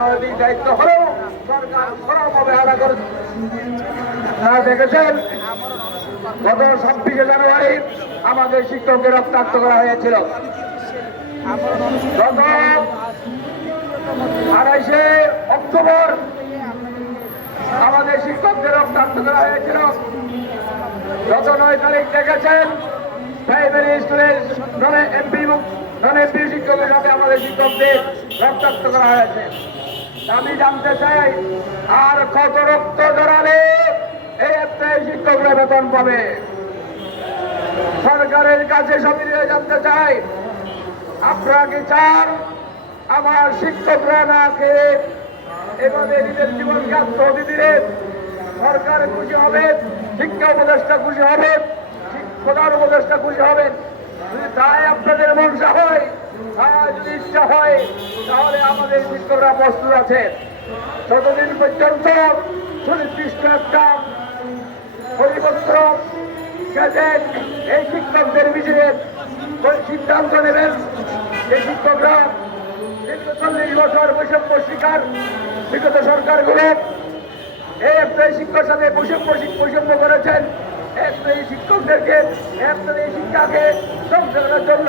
দায়িত্ব হলেও সরকার সরবভাবে আদা করেছে। দেখেছেন গত 26শে জানুয়ারি আমাদের শিক্ষকদের রক্তাক্ত করা হয়েছিল। গত 28শে অক্টোবর আমাদের শিক্ষকদের রক্তাক্ত করা হয়েছিল। গত 9 তারিখ দেখেছেন প্রাইমারি স্কুলের নন এমপি শিক্ষকের সাথে আমাদের শিক্ষকদের রক্তাক্ত করা হয়েছে। আমি জানতে চাই আর কত রক্ত জড়ালে এই একটাই শিক্ষকরা বেতন পাবে? সরকারের কাছে সবিনয়ে জানতে চাই, আপনারা কি চান আমার শিক্ষকরা না খেয়ে এভাবে নিজের জীবনকে আত্মহতি দিলে সরকার খুশি হবে, শিক্ষা উপদেষ্টা খুশি হবে, প্রধান উপদেষ্টা খুশি হবেন? যদি তাই আপনাদের মনসা হয়, যদি ইচ্ছা হয়, তাহলে আমাদের শিক্ষকরা প্রস্তুত আছে। যতদিন পর্যন্ত সুনির্দিষ্ট একটা পরিপত্র গেজেট এই শিক্ষকদের বিষয়ে সিদ্ধান্ত নেবেন, এই শিক্ষকরা 40 বছর বৈষম্য শিকার বিগত সরকারগুলো এই একটা শিক্ষার সাথে বৈষম্য করেছেন। একটা শিক্ষকদেরকে একটা শিক্ষাকে ধ্বংস করার জন্য